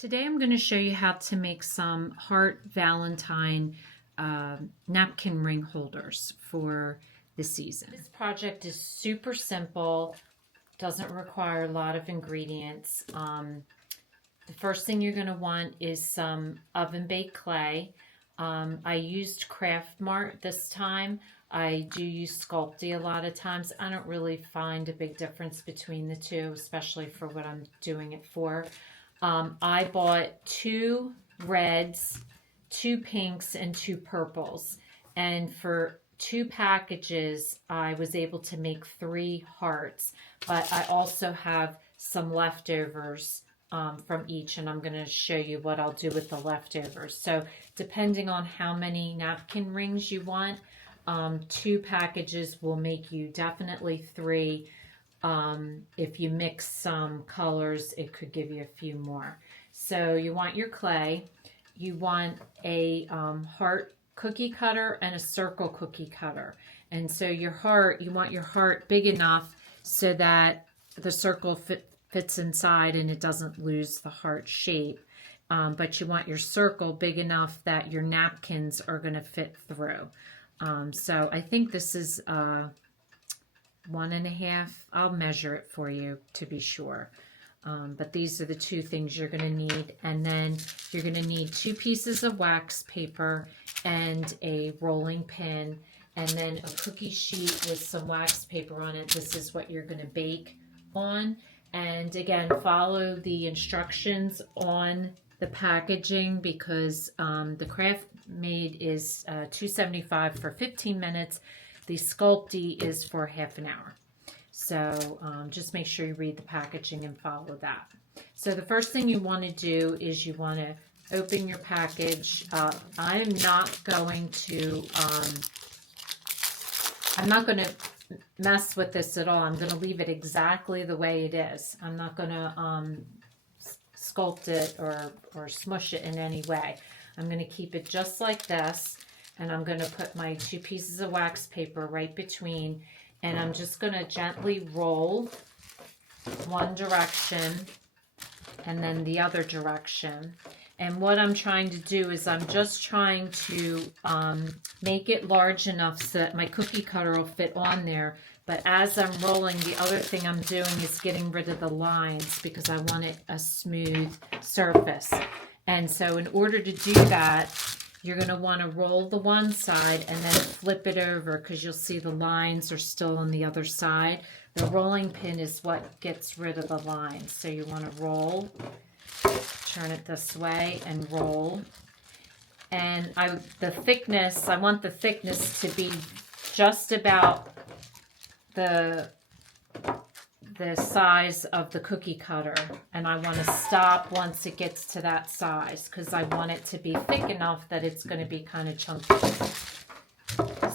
Today I'm going to show you how to make some heart Valentine napkin ring holders for the season. This project is super simple, doesn't require a lot of ingredients. The first thing you're going to want is some oven baked clay. I used Craft Mart this time. I do use Sculpey a lot of times. I don't really find a big difference between the two, especially for what I'm doing it for. I bought 2 reds, 2 pinks, and 2 purples. And for 2 packages, I was able to make 3 hearts. But I also have some leftovers from each, and I'm going to show you what I'll do with the leftovers. So depending on how many napkin rings you want, 2 packages will make you definitely 3. If you mix some colors, it could give you a few more. So you want your clay, you want a heart cookie cutter and a circle cookie cutter. And so your heart, you want your heart big enough so that the circle fits inside and it doesn't lose the heart shape. But you want your circle big enough that your napkins are going to fit through. So I think this is 1.5. I'll measure it for you to be sure. But these are the 2 things you're going to need. And then you're going to need 2 pieces of wax paper and a rolling pin. And then a cookie sheet with some wax paper on it. This is what you're going to bake on. And again, follow the instructions on the packaging because the Craft Made is $2.75 for 15 minutes. The Sculpey is for half an hour. So just make sure you read the packaging and follow that. So the first thing you want to do is you want to open your package. I'm not going to mess with this at all. I'm going to leave it exactly the way it is. I'm not going to sculpt it or smush it in any way. I'm going to keep it just like this. And I'm going to put my 2 pieces of wax paper right between, and I'm just going to gently roll one direction and then the other direction. And what I'm trying to do is I'm just trying to make it large enough so that my cookie cutter will fit on there. But as I'm rolling, the other thing I'm doing is getting rid of the lines because I want it a smooth surface. And so in order to do that, you're going to want to roll the one side and then flip it over because you'll see the lines are still on the other side. The rolling pin is what gets rid of the lines. So you want to roll, turn it this way and roll. And I want the thickness to be just about the size of the cookie cutter, and I want to stop once it gets to that size because I want it to be thick enough that it's going to be kind of chunky.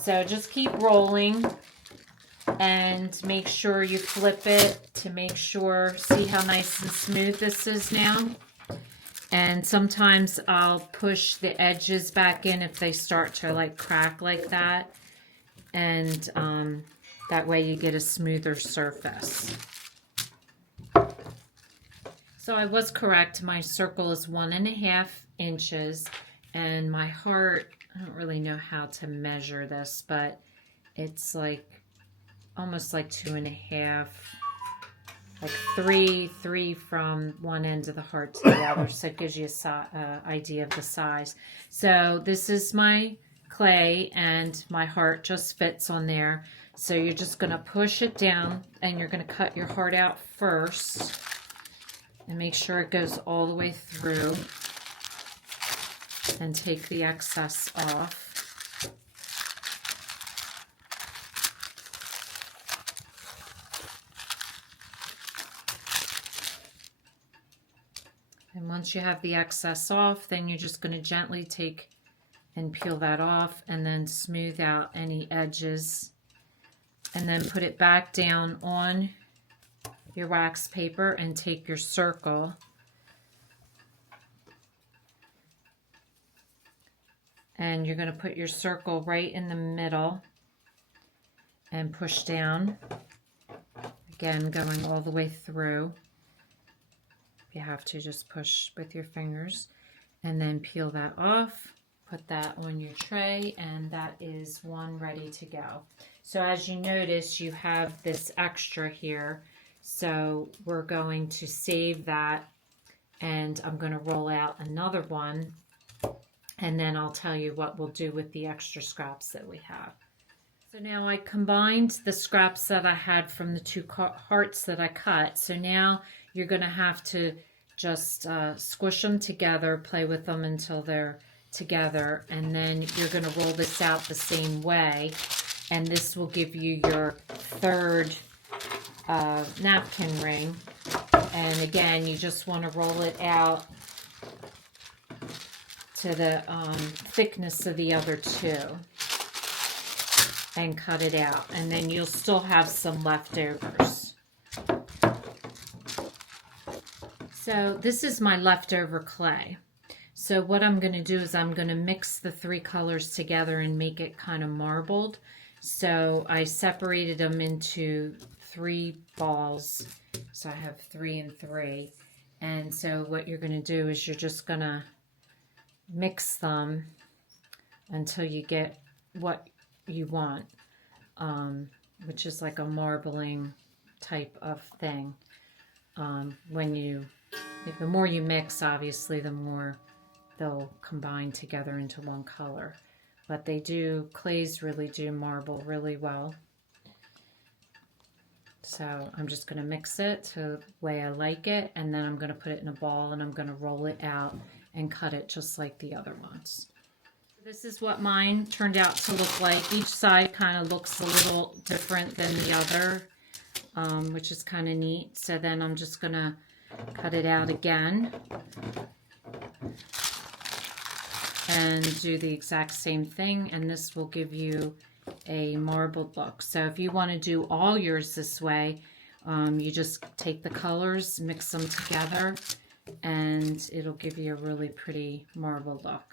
So just keep rolling and make sure you flip it to make sure, see how nice and smooth this is now. And sometimes I'll push the edges back in if they start to like crack like that, and that way you get a smoother surface. So I was correct. My circle is 1.5 inches, and my heart, I don't really know how to measure this, but it's like almost like 2.5, like three from one end of the heart to the other. So it gives you an idea of the size. So this is my clay, and my heart just fits on there. So you're just going to push it down, and you're going to cut your heart out first. And make sure it goes all the way through and take the excess off. And once you have the excess off, then you're just going to gently take and peel that off and then smooth out any edges. And then put it back down on your wax paper and take your circle and you're going to put your circle right in the middle and push down, again going all the way through. If you have to, just push with your fingers and then peel that off. Put that on your tray, and that is one ready to go. So as you notice, you have this extra here. So we're going to save that, and I'm going to roll out another one, and then I'll tell you what we'll do with the extra scraps that we have. So now I combined the scraps that I had from the two hearts that I cut. So now you're going to have to just squish them together, play with them until they're together, and then you're going to roll this out the same way, and this will give you your third napkin ring. And again, you just want to roll it out to the thickness of the other two and cut it out, and then you'll still have some leftovers. So this is my leftover clay. So what I'm going to do is I'm going to mix the three colors together and make it kind of marbled. So I separated them into 3 balls. So I have 3 and 3. And so what you're going to do is you're just going to mix them until you get what you want, which is like a marbling type of thing. The more you mix, obviously, the more they'll combine together into one color. But clays really do marble really well. So I'm just going to mix it to the way I like it, and then I'm going to put it in a ball, and I'm going to roll it out and cut it just like the other ones. This is what mine turned out to look like. Each side kind of looks a little different than the other, which is kind of neat. So then I'm just going to cut it out again and do the exact same thing, and this will give you a marbled look. So if you want to do all yours this way, you just take the colors, mix them together, and it'll give you a really pretty marble look.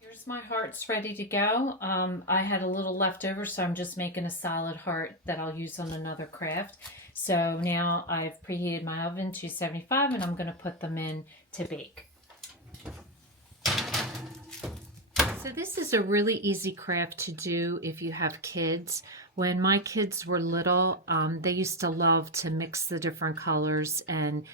Here's my hearts ready to go. I had a little left over, so I'm just making a solid heart that I'll use on another craft. So now I've preheated my oven to 275, and I'm going to put them in to bake. So this is a really easy craft to do if you have kids. When my kids were little, they used to love to mix the different colors and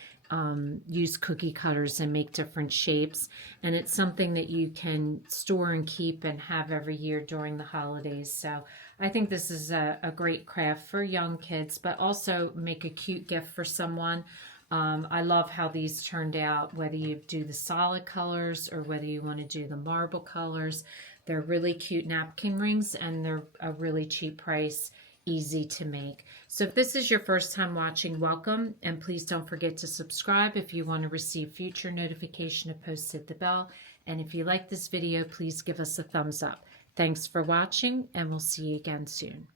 use cookie cutters and make different shapes. And it's something that you can store and keep and have every year during the holidays. So I think this is a great craft for young kids, but also make a cute gift for someone. I love how these turned out, whether you do the solid colors or whether you want to do the marble colors. They're really cute napkin rings, and they're a really cheap price, easy to make. So if this is your first time watching, welcome, and please don't forget to subscribe if you want to receive future notification of posts. Hit the bell, and if you like this video, please give us a thumbs up. Thanks for watching, and we'll see you again soon.